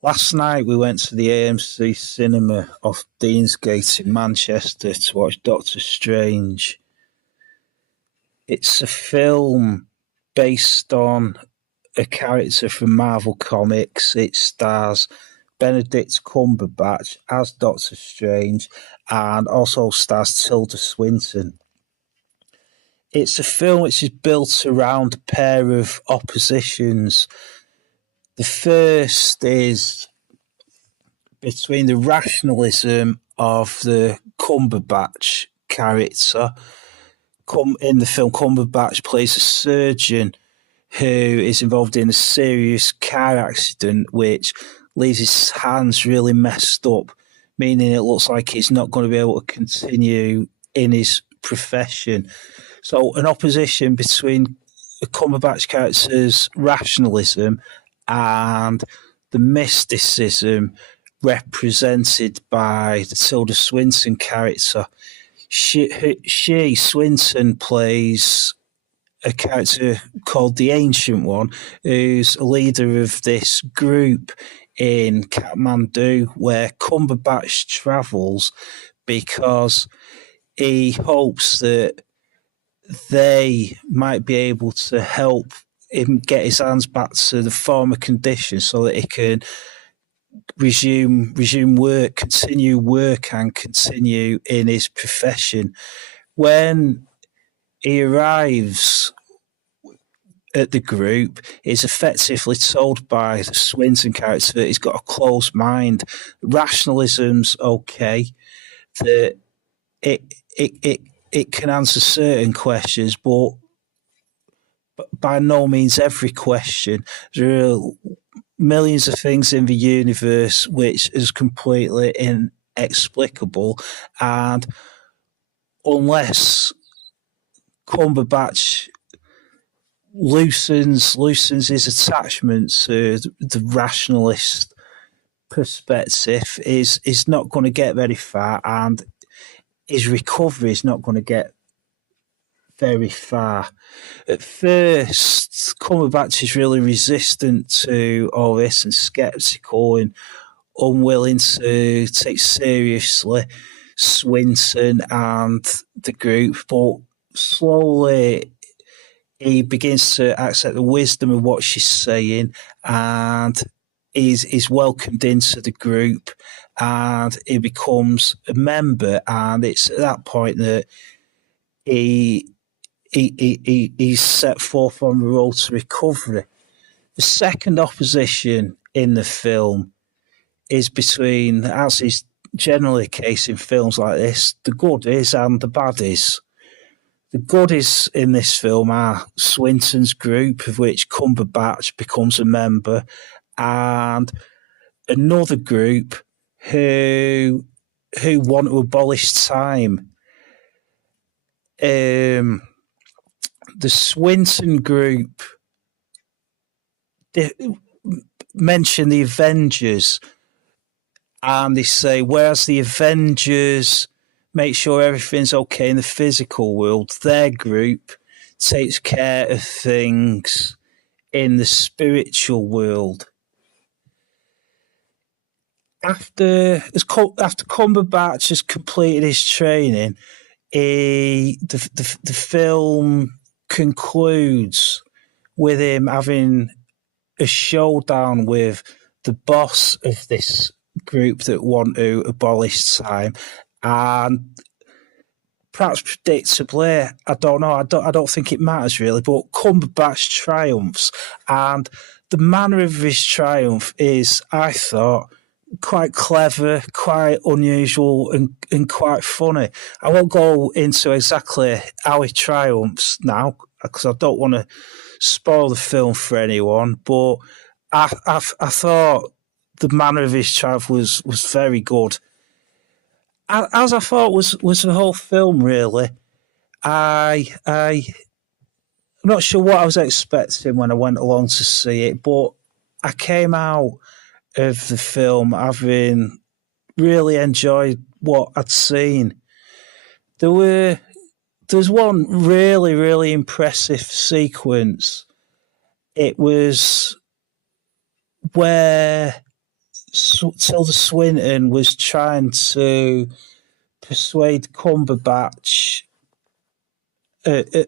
Last night we went to the AMC cinema off Deansgate in Manchester to watch Doctor Strange. It's a film based on a character from Marvel Comics. It stars Benedict Cumberbatch as Doctor Strange and also stars Tilda Swinton. It's a film which is built around a pair of oppositions. The first is between the rationalism of the Cumberbatch character. In the film, Cumberbatch plays a surgeon who is involved in a serious car accident which leaves his hands really messed up, meaning it looks like he's not going to be able to continue in his profession. So, an opposition between the Cumberbatch character's rationalism and the mysticism represented by the Tilda Swinton character. Swinton, plays a character called the Ancient One, who's a leader of this group in Kathmandu where Cumberbatch travels because he hopes that they might be able to help him get his hands back to the former condition so that he can resume work, continue work, and continue in his profession. When he arrives at the group, he's effectively told by the Swinton character that he's got a closed mind. Rationalism's okay, that it can answer certain questions, but by no means every question. There are millions of things in the universe which is completely inexplicable, and unless Cumberbatch loosens his attachment to the rationalist perspective, is not going to get very far, and his recovery is not going to get very far. At first, Cumberbatch is really resistant to all this and sceptical and unwilling to take seriously Swinton and the group, but slowly he begins to accept the wisdom of what she's saying and is welcomed into the group and he becomes a member, and it's at that point that he's set forth on the road to recovery. The second opposition in the film is between, as is generally the case in films like this, the goodies and the baddies. The goodies in this film are Swinton's group, of which Cumberbatch becomes a member, and another group who want to abolish time. The Swinton group mention the Avengers, and they say, whereas the Avengers make sure everything's okay in the physical world, their group takes care of things in the spiritual world. After Cumberbatch has completed his training, the film concludes with him having a showdown with the boss of this group that want to abolish time, and perhaps predictably, I don't know, I don't think it matters really, but Cumberbatch triumphs, and the manner of his triumph is, I thought, quite clever, quite unusual, and quite funny. I won't go into exactly how he triumphs now because I don't want to spoil the film for anyone. But I thought the manner of his triumph was very good, as I thought was the whole film. Really, I'm not sure what I was expecting when I went along to see it, but I came out of the film having really enjoyed what I'd seen. There was one really, really impressive sequence. It was where Tilda Swinton was trying to persuade Cumberbatch, uh, uh,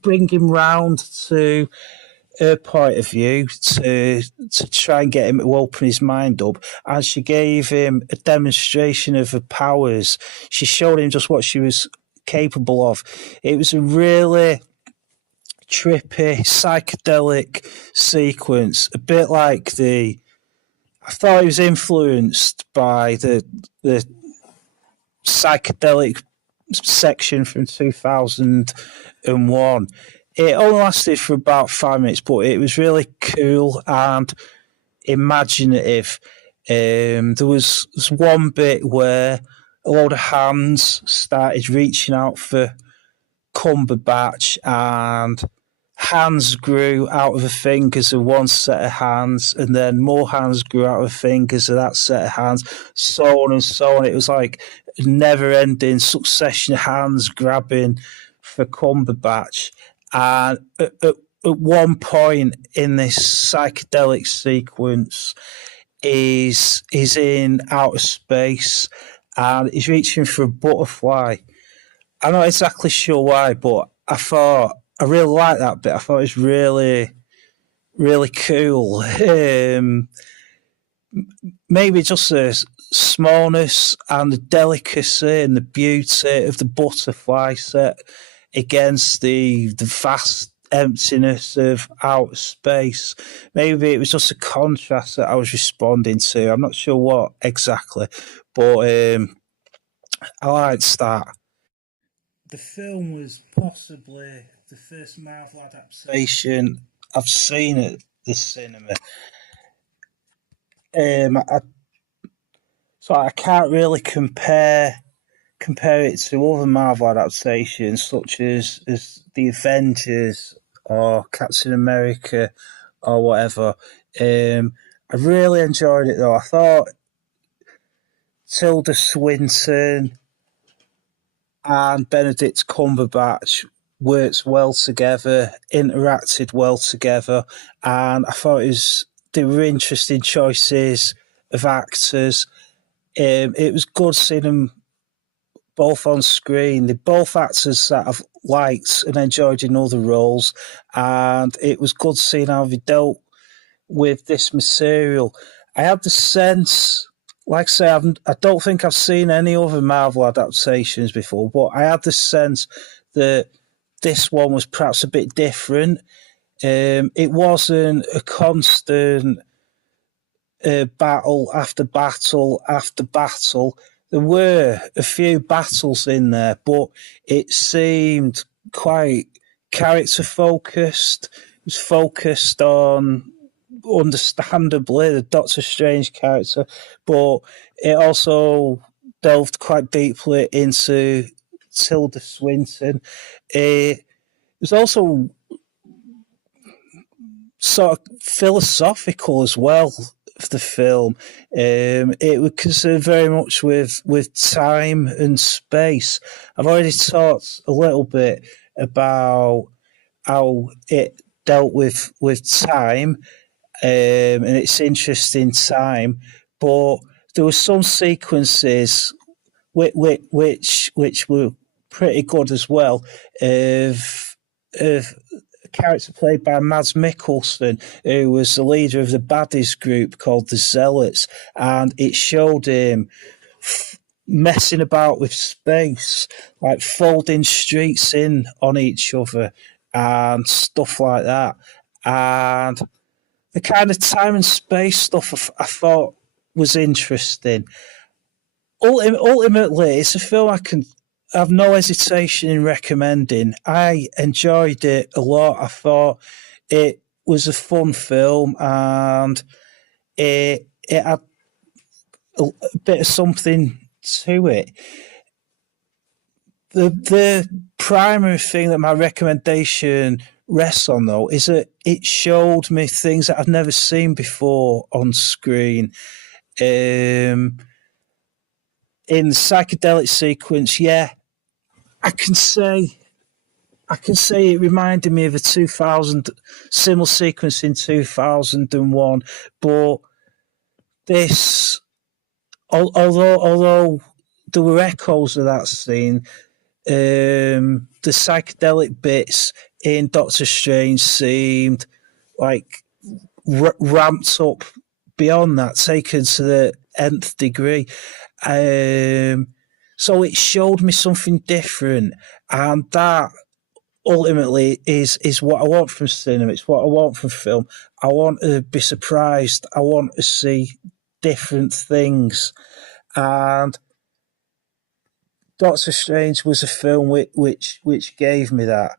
bring him round to her point of view to try and get him to open his mind up, and she gave him a demonstration of her powers. She showed him just what she was capable of. It was a really trippy, psychedelic sequence, a bit like the. I thought it was influenced by the psychedelic section from 2001. It only lasted for about 5 minutes, but it was really cool and imaginative. There was one bit where a load of hands started reaching out for Cumberbatch, and hands grew out of the fingers of one set of hands, and then more hands grew out of the fingers of that set of hands, so on and so on. It was like a never ending succession of hands grabbing for Cumberbatch. And at one point in this psychedelic sequence, is in outer space and he's reaching for a butterfly. I'm not exactly sure why, but I really liked that bit. I thought it was really, really cool. Maybe just the smallness and the delicacy and the beauty of the butterfly set against the vast emptiness of outer space. Maybe it was just a contrast that I was responding to. I'm not sure what exactly, but I liked that. The film was possibly the first Marvel adaptation I've seen at the cinema. I, so I can't really compare it to other Marvel adaptations such as the Avengers or Captain America or whatever. I really enjoyed it though. I thought Tilda Swinton and Benedict Cumberbatch worked well together, interacted well together, and I thought they were interesting choices of actors. It was good seeing them both on screen. They're both actors that I've liked and enjoyed in other roles, and it was good seeing how they dealt with this material. I had the sense, like I say, I don't think I've seen any other Marvel adaptations before, but I had the sense that this one was perhaps a bit different. It wasn't a constant battle after battle after battle. There were a few battles in there, but it seemed quite character focused. It was focused on, understandably, the Doctor Strange character, but it also delved quite deeply into Tilda Swinton. It was also sort of philosophical as well of the film. It was concerned very much with time and space. I've already talked a little bit about how it dealt with time, and its interest in time, but there were some sequences which were pretty good as well of a character played by Mads Mikkelsen, who was the leader of the baddies group called the Zealots, and it showed him messing about with space, like folding streets in on each other and stuff like that. And the kind of time and space stuff I thought was interesting. Ultimately, it's a film I can have no hesitation in recommending. I enjoyed it a lot. I thought it was a fun film, and it had a bit of something to it. The primary thing that my recommendation rests on, though, is that it showed me things that I've never seen before on screen. In the psychedelic sequence, yeah, I can say I can say it reminded me of a 2000 similar sequence in 2001, but this, although there were echoes of that scene, the psychedelic bits in Doctor Strange seemed like ramped up beyond that, taken to the nth degree. Um, so it showed me something different, and that ultimately is what I want from cinema. It's what I want from film. I want to be surprised. I want to see different things, and Doctor Strange was a film which gave me that.